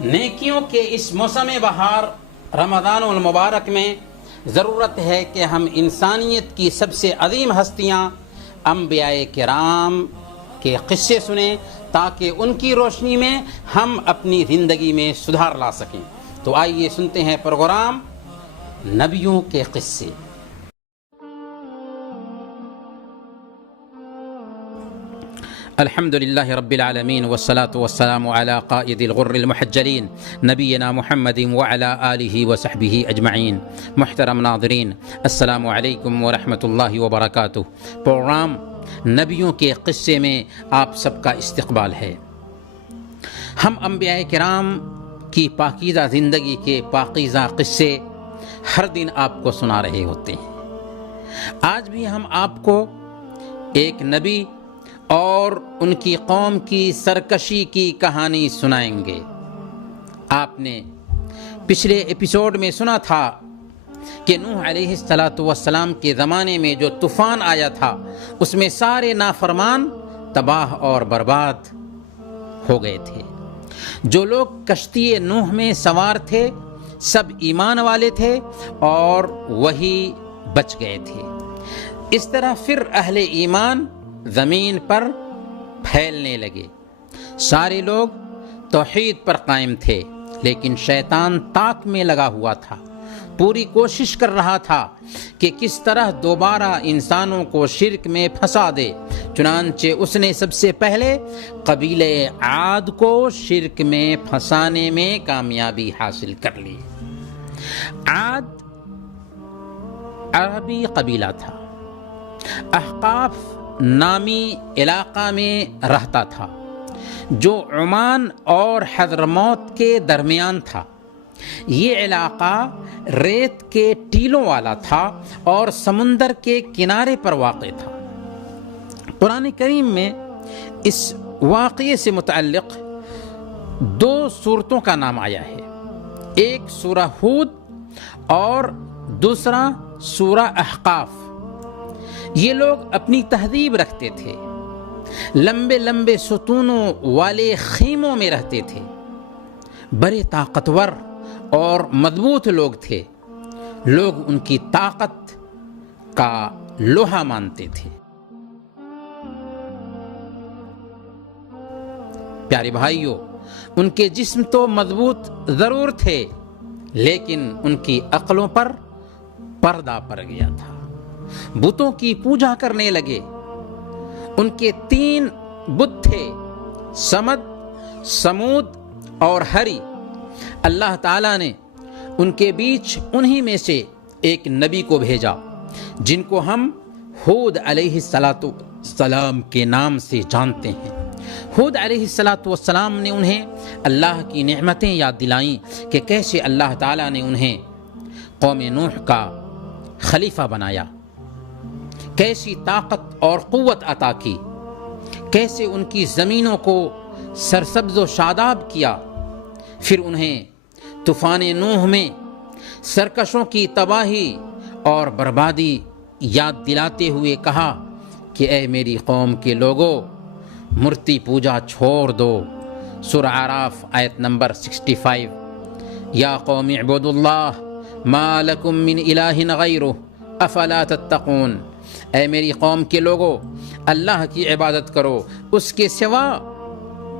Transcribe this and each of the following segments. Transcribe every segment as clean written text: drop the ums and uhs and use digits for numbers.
نیکیوں کے اس موسم بہار رمضان المبارک میں ضرورت ہے کہ ہم انسانیت کی سب سے عظیم ہستیاں انبیاء کرام کے قصے سنیں تاکہ ان کی روشنی میں ہم اپنی زندگی میں سدھار لا سکیں۔ تو آئیے سنتے ہیں پروگرام نبیوں کے قصے۔ الحمد للہ رب العالمین والصلاة والسلام علی قائد الغر المحجلین نبینا محمد وعلی آلہ وصحبہ اجمعین۔ محترم ناظرین، السلام علیکم ورحمۃ اللہ وبرکاتہ۔ پروگرام نبیوں کے قصے میں آپ سب کا استقبال ہے۔ ہم انبیاء کرام کی پاکیزہ زندگی کے پاکیزہ قصے ہر دن آپ کو سنا رہے ہوتے ہیں۔ آج بھی ہم آپ کو ایک نبی اور ان کی قوم کی سرکشی کی کہانی سنائیں گے۔ آپ نے پچھلے ایپیسوڈ میں سنا تھا کہ نوح علیہ السلام کے زمانے میں جو طوفان آیا تھا اس میں سارے نافرمان تباہ اور برباد ہو گئے تھے۔ جو لوگ کشتی نوح میں سوار تھے سب ایمان والے تھے اور وہی بچ گئے تھے۔ اس طرح پھر اہل ایمان زمین پر پھیلنے لگے۔ سارے لوگ توحید پر قائم تھے، لیکن شیطان طاق میں لگا ہوا تھا، پوری کوشش کر رہا تھا کہ کس طرح دوبارہ انسانوں کو شرک میں پھنسا دے۔ چنانچہ اس نے سب سے پہلے قبیلہ عاد کو شرک میں پھنسانے میں کامیابی حاصل کر لی۔ عاد عربی قبیلہ تھا، احقاف نامی علاقہ میں رہتا تھا جو عمان اور حضرموت کے درمیان تھا۔ یہ علاقہ ریت کے ٹیلوں والا تھا اور سمندر کے کنارے پر واقع تھا۔ قرآن کریم میں اس واقعے سے متعلق 2 سورتوں کا نام آیا ہے، ایک سورہ ہود اور دوسرا سورہ احقاف۔ یہ لوگ اپنی تہذیب رکھتے تھے، لمبے لمبے ستونوں والے خیموں میں رہتے تھے، بڑے طاقتور اور مضبوط لوگ تھے۔ لوگ ان کی طاقت کا لوہا مانتے تھے۔ پیارے بھائیوں، ان کے جسم تو مضبوط ضرور تھے، لیکن ان کی عقلوں پر پردہ پڑ گیا تھا۔ بتوں کی پوجا کرنے لگے۔ ان کے 3 بت تھے، سمد، سمود اور ہری۔ اللہ تعالیٰ نے ان کے بیچ انہی میں سے ایک نبی کو بھیجا جن کو ہم ہود علیہ السلام کے نام سے جانتے ہیں۔ ہود علیہ السلام نے انہیں اللہ کی نعمتیں یاد دلائیں کہ کیسے اللہ تعالیٰ نے انہیں قوم نوح کا خلیفہ بنایا، کیسی طاقت اور قوت عطا کی، کیسے ان کی زمینوں کو سرسبز و شاداب کیا۔ پھر انہیں طوفان نوح میں سرکشوں کی تباہی اور بربادی یاد دلاتے ہوئے کہا کہ اے میری قوم کے لوگوں، مورتی پوجا چھوڑ دو۔ سورہ اعراف آیت نمبر 65۔ یا قوم اعبدوا اللہ ما لکم من الہ غیرہ افلا تتقون۔ اے میری قوم کے لوگوں، اللہ کی عبادت کرو، اس کے سوا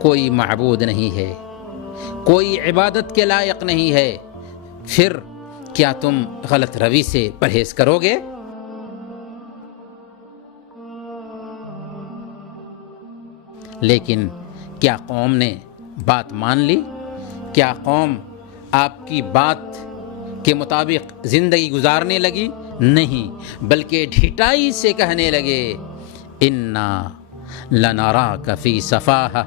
کوئی معبود نہیں ہے، کوئی عبادت کے لائق نہیں ہے۔ پھر کیا تم غلط روی سے پرہیز کرو گے؟ لیکن کیا قوم نے بات مان لی؟ کیا قوم آپ کی بات کے مطابق زندگی گزارنے لگی؟ نہیں، بلکہ ڈھٹائی سے کہنے لگے انا لنراک فی سفاہہ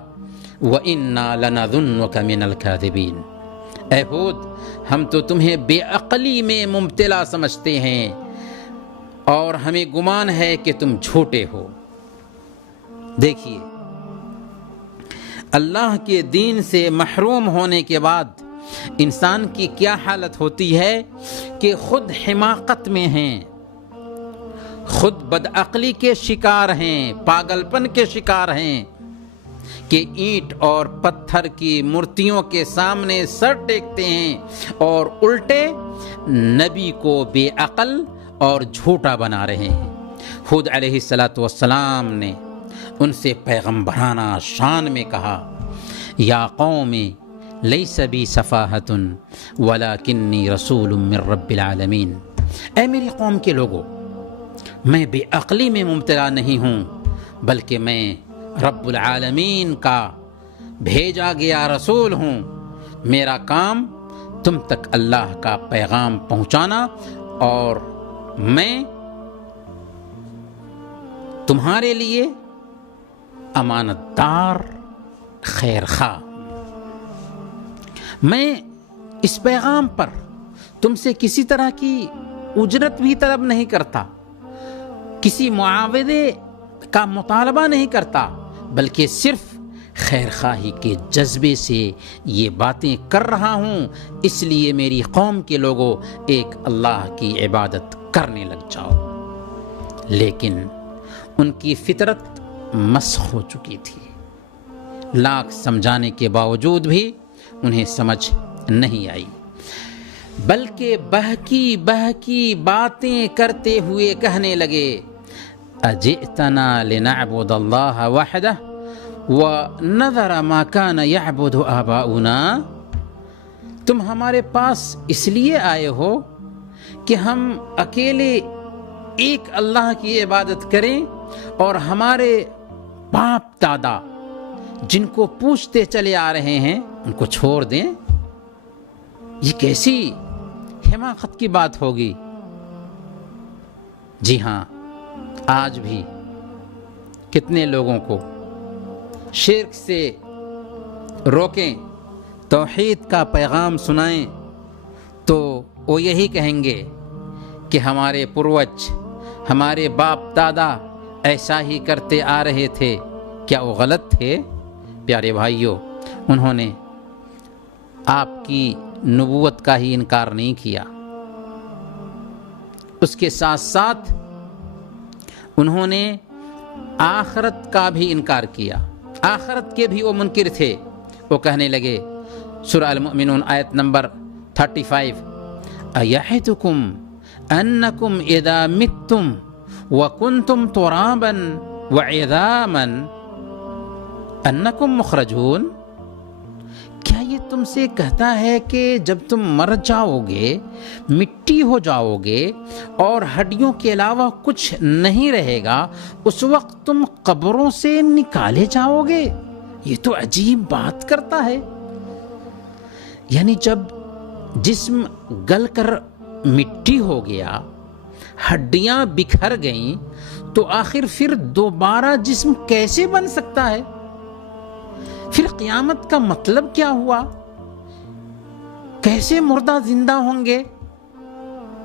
وانا لنظنک من الکاذبین۔ اے ہود، ہم تو تمہیں بے عقلی میں مبتلا سمجھتے ہیں اور ہمیں گمان ہے کہ تم جھوٹے ہو۔ دیکھیے، اللہ کے دین سے محروم ہونے کے بعد انسان کی کیا حالت ہوتی ہے کہ خود حماقت میں ہیں، خود بدعقلی کے شکار ہیں، پاگل پن کے شکار ہیں۔ کہ اینٹ اور پتھر کی مورتیوں کے سامنے سر ٹیکتے ہیں اور الٹے نبی کو بے عقل اور جھوٹا بنا رہے ہیں۔ خود علیہ السلام نے ان سے پیغمبرانہ شان میں کہا، یا قوم لیس بی صفاحۃ ولکنی رسول من رب العالمین، اے میری قوم کے لوگوں، میں بے عقلی میں مبتلا نہیں ہوں، بلکہ میں رب العالمین کا بھیجا گیا رسول ہوں۔ میرا کام تم تک اللہ کا پیغام پہنچانا، اور میں تمہارے لیے امانت دار خیر خواہ۔ میں اس پیغام پر تم سے کسی طرح کی اجرت بھی طلب نہیں کرتا، کسی معاوضے کا مطالبہ نہیں کرتا، بلکہ صرف خیر خواہی کے جذبے سے یہ باتیں کر رہا ہوں۔ اس لیے میری قوم کے لوگوں، ایک اللہ کی عبادت کرنے لگ جاؤ۔ لیکن ان کی فطرت مسخ ہو چکی تھی، لاکھ سمجھانے کے باوجود بھی انہیں سمجھ نہیں آئی، بلکہ بہکی بہکی باتیں کرتے ہوئے کہنے لگے، اجئتنا لنعبد اللہ وحدہ ونذر ما کان یعبد آباؤنا، تم ہمارے پاس اس لیے آئے ہو کہ ہم اکیلے ایک اللہ کی عبادت کریں اور ہمارے باپ دادا جن کو پوچھتے چلے آ رہے ہیں ان کو چھوڑ دیں؟ یہ کیسی حماقت کی بات ہوگی؟ جی ہاں، آج بھی کتنے لوگوں کو شرک سے روکیں، توحید کا پیغام سنائیں تو وہ یہی کہیں گے کہ ہمارے پروج، ہمارے باپ دادا ایسا ہی کرتے آ رہے تھے، کیا وہ غلط تھے؟ پیارے بھائیوں، انہوں نے آپ کی نبوت کا ہی انکار نہیں کیا، اس کے ساتھ ساتھ انہوں نے آخرت کا بھی انکار کیا، آخرت کے بھی وہ منکر تھے۔ وہ کہنے لگے، سورہ المؤمنون آیت نمبر 35، اَیَحِدُکُمْ أَنَّکُمْ اِذَا مِتْتُمْ وَكُنْتُمْ تُرَابًا وَعِظَامًا أَنَّکُمْ مُخْرَجُونَ، کیا یہ تم سے کہتا ہے کہ جب تم مر جاؤ گے، مٹی ہو جاؤ گے اور ہڈیوں کے علاوہ کچھ نہیں رہے گا، اس وقت تم قبروں سے نکالے جاؤ گے؟ یہ تو عجیب بات کرتا ہے۔ یعنی جب جسم گل کر مٹی ہو گیا، ہڈیاں بکھر گئیں، تو آخر پھر دوبارہ جسم کیسے بن سکتا ہے؟ پھر قیامت کا مطلب کیا ہوا؟ کیسے مردہ زندہ ہوں گے؟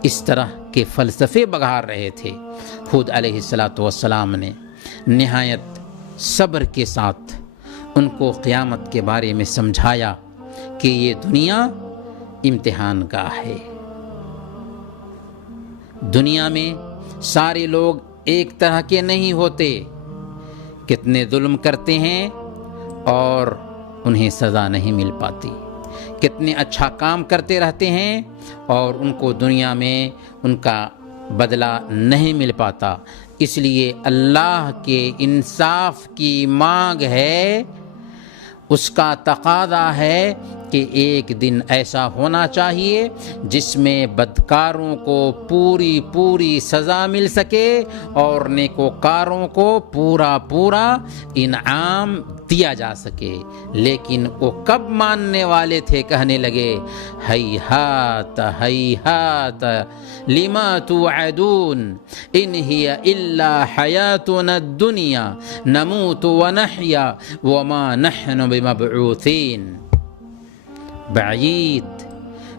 اس طرح کے فلسفے بگار رہے تھے۔ خود علیہ السلام نے نہایت صبر کے ساتھ ان کو قیامت کے بارے میں سمجھایا کہ یہ دنیا امتحان گاہ ہے، دنیا میں سارے لوگ ایک طرح کے نہیں ہوتے، کتنے ظلم کرتے ہیں اور انہیں سزا نہیں مل پاتی، کتنے اچھا کام کرتے رہتے ہیں اور ان کو دنیا میں ان کا بدلہ نہیں مل پاتا۔ اس لیے اللہ کے انصاف کی مانگ ہے، اس کا تقاضا ہے کہ ایک دن ایسا ہونا چاہیے جس میں بدکاروں کو پوری سزا مل سکے اور نیکوکاروں کو پورا انعام دیا جا سکے۔ لیکن وہ کب ماننے والے تھے؟ کہنے لگے، ہیہات ہیہات لما توعدون ان ہی الا حیاتنا الدنیا نموت ونحیا وما نحن بمبعوثین۔ بعید،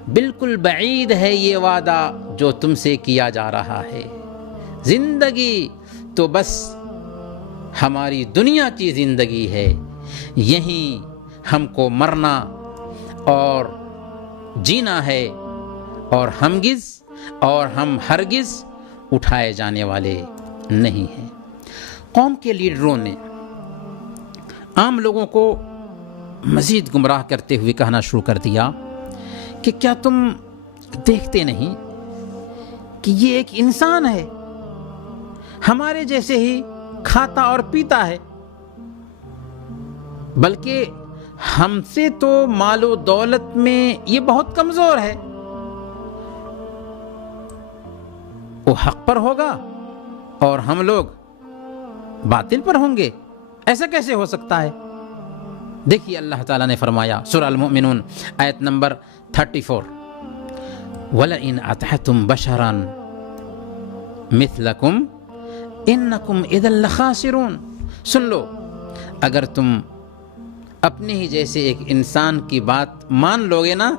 بالکل بعید ہے یہ وعدہ جو تم سے کیا جا رہا ہے۔ زندگی تو بس ہماری دنیا کی زندگی ہے، یہیں ہم کو مرنا اور جینا ہے، اور ہم ہرگز اٹھائے جانے والے نہیں ہیں۔ قوم کے لیڈروں نے عام لوگوں کو مزید گمراہ کرتے ہوئے کہنا شروع کر دیا کہ کیا تم دیکھتے نہیں کہ یہ ایک انسان ہے، ہمارے جیسے ہی کھاتا اور پیتا ہے، بلکہ ہم سے تو مال و دولت میں یہ بہت کمزور ہے، وہ حق پر ہوگا اور ہم لوگ باطل پر ہوں گے، ایسا کیسے ہو سکتا ہے؟ دیکھیے اللہ تعالیٰ نے فرمایا سورہ المؤمنون آیت نمبر 34، وَلَئِنْ أَطَعْتُمْ بَشَرًا مِثْلَكُمْ إِنَّكُمْ إِذًا لَخَاسِرُونَ۔ سن لو، اگر تم اپنے ہی جیسے ایک انسان کی بات مان لوگے نا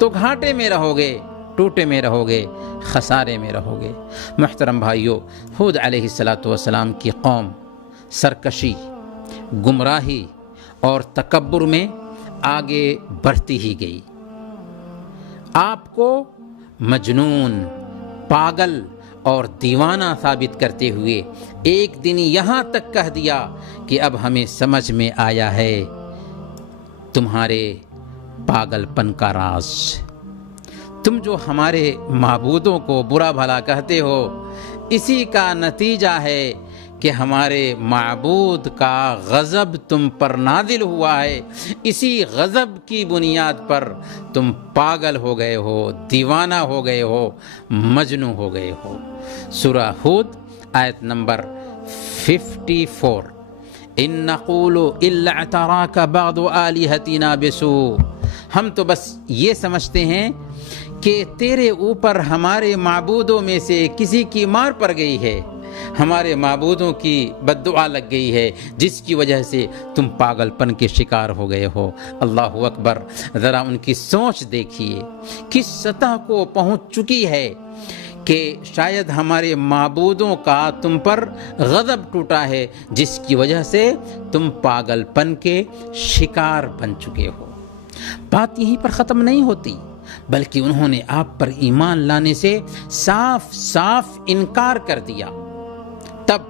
تو گھاٹے میں رہو گے، ٹوٹے میں رہو گے، خسارے میں رہو گے۔ محترم بھائیو، ہود علیہ السلام کی قوم سرکشی، گمراہی اور تکبر میں آگے بڑھتی ہی گئی، آپ کو مجنون، پاگل اور دیوانہ ثابت کرتے ہوئے ایک دن یہاں تک کہہ دیا کہ اب ہمیں سمجھ میں آیا ہے تمہارے پاگل پن کا راز۔ تم جو ہمارے معبودوں کو برا بھلا کہتے ہو، اسی کا نتیجہ ہے کہ ہمارے معبود کا غضب تم پر نازل ہوا ہے، اسی غضب کی بنیاد پر تم پاگل ہو گئے ہو، دیوانہ ہو گئے ہو، مجنون ہو گئے ہو۔ سورہ ہود آیت نمبر 54، ان نقول الا اعتراک بعض آلہتنا بسوء، ہم تو بس یہ سمجھتے ہیں کہ تیرے اوپر ہمارے معبودوں میں سے کسی کی مار پڑ گئی ہے، ہمارے معبودوں کی بد دعا لگ گئی ہے، جس کی وجہ سے تم پاگل پن کے شکار ہو گئے ہو۔ اللہ اکبر، ذرا ان کی سوچ دیکھیے کس سطح کو پہنچ چکی ہے کہ شاید ہمارے معبودوں کا تم پر غضب ٹوٹا ہے، جس کی وجہ سے تم پاگل پن کے شکار بن چکے ہو۔ بات یہیں پر ختم نہیں ہوتی، بلکہ انہوں نے آپ پر ایمان لانے سے صاف صاف انکار کر دیا۔ تب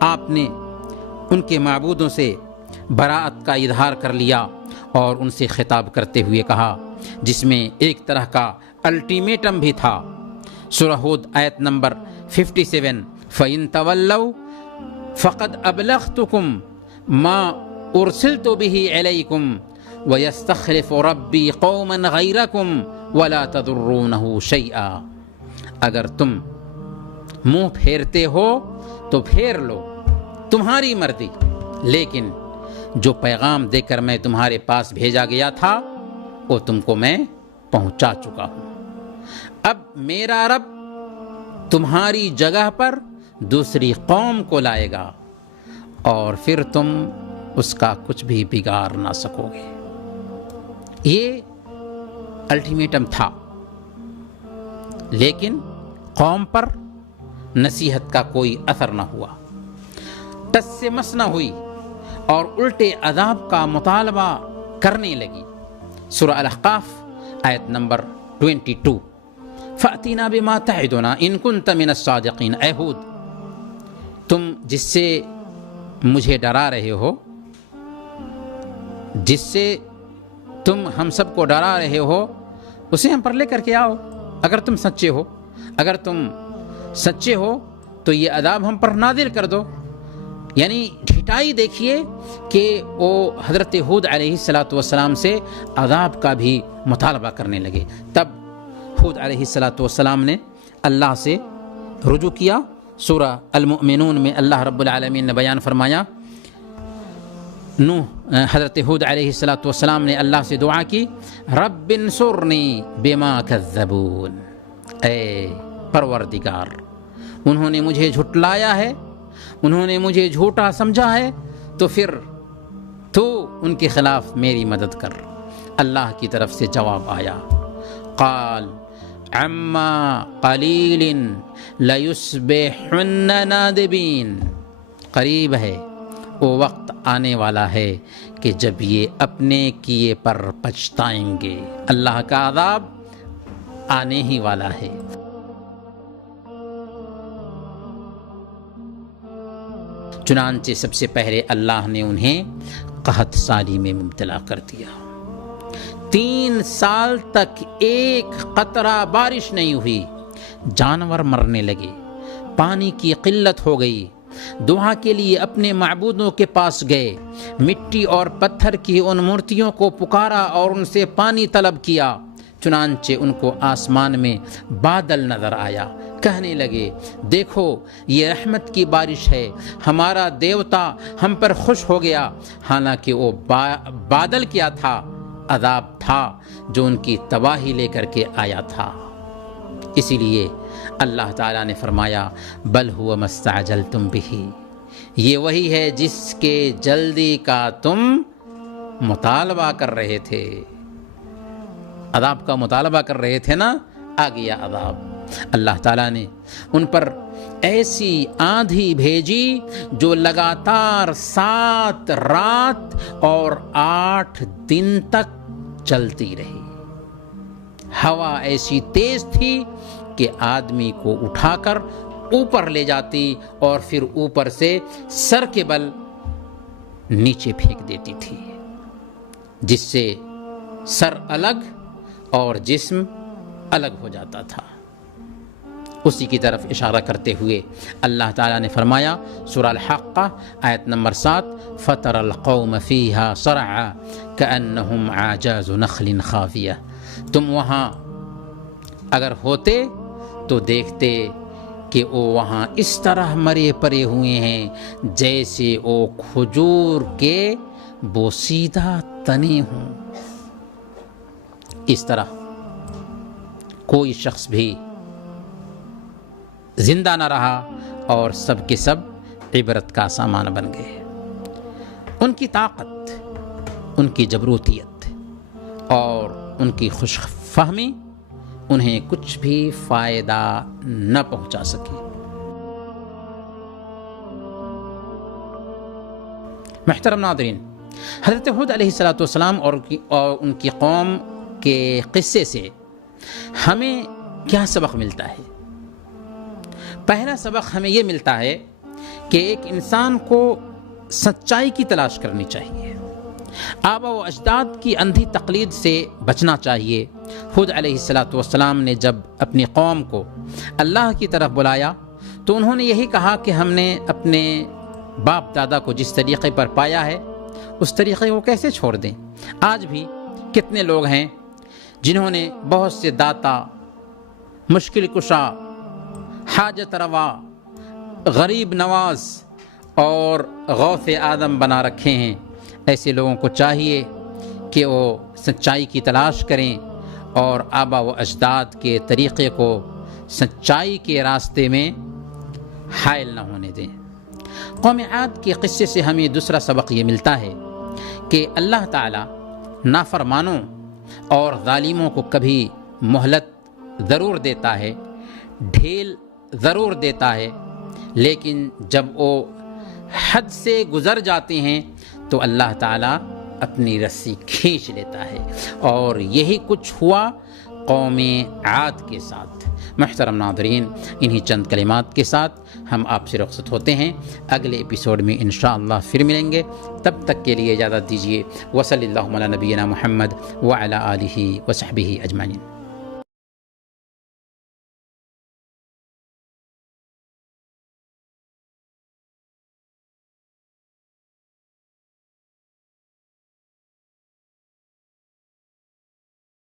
آپ نے ان کے معبودوں سے براءت کا اظہار کر لیا اور ان سے خطاب کرتے ہوئے کہا، جس میں ایک طرح کا الٹیمیٹم بھی تھا۔ سورہ ہود آیت نمبر 57، فَإِن تَوَلَّوْا فَقَدْ أَبْلَغْتُكُمْ مَا أُرْسِلْتُ بِهِ عَلَيْكُمْ وَيَسْتَخْلِفُ رَبِّي قَوْمًا غَيْرَكُمْ وَلَا تَضُرُّونَهُ شَيْئًا۔ اگر تم منہ پھیرتے ہو تو پھیر لو، تمہاری مرضی، لیکن جو پیغام دے کر میں تمہارے پاس بھیجا گیا تھا وہ تم کو میں پہنچا چکا ہوں۔ اب میرا رب تمہاری جگہ پر دوسری قوم کو لائے گا اور پھر تم اس کا کچھ بھی بگاڑ نہ سکو گے۔ یہ الٹیمیٹم تھا، لیکن قوم پر نصیحت کا کوئی اثر نہ ہوا، ٹس سے مس نہ ہوئی اور الٹے عذاب کا مطالبہ کرنے لگی۔ سورہ الاحقاف آیت نمبر 22، فَأْتِنَا بِمَا تَعِدُنَا إِن كُنْتَ مِنَ الصَّادِقِينَ۔ اے ہود، تم جس سے مجھے ڈرا رہے ہو، جس سے تم ہم سب کو ڈرا رہے ہو، اسے ہم پر لے کر کے آؤ اگر تم سچے ہو۔ اگر تم سچے ہو تو یہ عذاب ہم پر نازل کر دو۔ یعنی ڈھٹائی دیکھیے کہ وہ حضرت ہود علیہ السلام سے عذاب کا بھی مطالبہ کرنے لگے۔ تب ہود علیہ السلام نے اللہ سے رجوع کیا۔ سورہ المؤمنون میں اللہ رب العالمین نے بیان فرمایا، حضرت ہود علیہ السلام نے اللہ سے دعا کی، رب انصرنی بما کذبون، اے پروردگار، انہوں نے مجھے جھٹلایا ہے، انہوں نے مجھے جھوٹا سمجھا ہے، تو پھر تو ان کے خلاف میری مدد کر۔ اللہ کی طرف سے جواب آیا، قال عما قلیل لیصبحن نادمین، قریب ہے، وہ وقت آنے والا ہے کہ جب یہ اپنے کیے پر پچھتائیں گے۔ اللہ کا عذاب آنے ہی والا ہے۔ چنانچہ سب سے پہلے اللہ نے انہیں قحط سالی میں مبتلا کر دیا۔ 3 سال تک ایک قطرہ بارش نہیں ہوئی، جانور مرنے لگے، پانی کی قلت ہو گئی۔ دعا کے لیے اپنے معبودوں کے پاس گئے، مٹی اور پتھر کی ان مورتیوں کو پکارا اور ان سے پانی طلب کیا۔ چنانچہ ان کو آسمان میں بادل نظر آیا، کہنے لگے دیکھو یہ رحمت کی بارش ہے، ہمارا دیوتا ہم پر خوش ہو گیا۔ حالانکہ وہ بادل کیا تھا؟ عذاب تھا جو ان کی تباہی لے کر کے آیا تھا۔ اسی لیے اللہ تعالیٰ نے فرمایا بل هو ما استعجلتم به، یہ وہی ہے جس کے جلدی کا تم مطالبہ کر رہے تھے۔ عذاب کا مطالبہ کر رہے تھے نا، آ گیا عذاب۔ اللہ تعالیٰ نے ان پر ایسی آندھی بھیجی جو لگاتار 7 رات اور 8 دن تک چلتی رہی۔ ہوا ایسی تیز تھی کہ آدمی کو اٹھا کر اوپر لے جاتی اور پھر اوپر سے سر کے بل نیچے پھینک دیتی تھی، جس سے سر الگ اور جسم الگ ہو جاتا تھا۔ اسی کی طرف اشارہ کرتے ہوئے اللہ تعالیٰ نے فرمایا سورہ الحاقہ آیت نمبر 7 فَتَرَى الْقَوْمَ فِيهَا صَرْعًا كَأَنَّهُمْ أَعْجَازُ نَخْلٍ خَاوِيَةٍ، تم وہاں اگر ہوتے تو دیکھتے کہ وہ وہاں اس طرح مرے پڑے ہوئے ہیں جیسے وہ کھجور کے بوسیدہ تنے ہوں۔ اس طرح کوئی شخص بھی زندہ نہ رہا اور سب کے سب عبرت کا سامان بن گئے۔ ان کی طاقت، ان کی جبروتیت اور ان کی خوش فہمی انہیں کچھ بھی فائدہ نہ پہنچا سکی۔ محترم ناظرین، حضرت ہود علیہ السلام اور ان کی قوم کے قصے سے ہمیں کیا سبق ملتا ہے؟ پہلا سبق ہمیں یہ ملتا ہے کہ ایک انسان کو سچائی کی تلاش کرنی چاہیے، آبا و اجداد کی اندھی تقلید سے بچنا چاہیے۔ ہود علیہ السلام نے جب اپنی قوم کو اللہ کی طرف بلایا تو انہوں نے یہی کہا کہ ہم نے اپنے باپ دادا کو جس طریقے پر پایا ہے اس طریقے کو کیسے چھوڑ دیں؟ آج بھی کتنے لوگ ہیں جنہوں نے بہت سے داتا، مشکل کشا، حاجت روا، غریب نواز اور غوث آدم بنا رکھے ہیں۔ ایسے لوگوں کو چاہیے کہ وہ سچائی کی تلاش کریں اور آبا و اجداد کے طریقے کو سچائی کے راستے میں حائل نہ ہونے دیں۔ قوم عاد کے قصے سے ہمیں دوسرا سبق یہ ملتا ہے کہ اللہ تعالیٰ نافرمانوں اور ظالموں کو کبھی مہلت ضرور دیتا ہے، ڈھیل ضرور دیتا ہے، لیکن جب وہ حد سے گزر جاتے ہیں تو اللہ تعالیٰ اپنی رسی کھینچ لیتا ہے، اور یہی کچھ ہوا قوم عاد کے ساتھ۔ محترم ناظرین، انہی چند کلمات کے ساتھ ہم آپ سے رخصت ہوتے ہیں، اگلے ایپیسوڈ میں انشاءاللہ پھر ملیں گے۔ تب تک کے لیے اجازت دیجیے۔ وصلی اللہ علی نبینا محمد وعلی آلہ وصحبہ اجمعین۔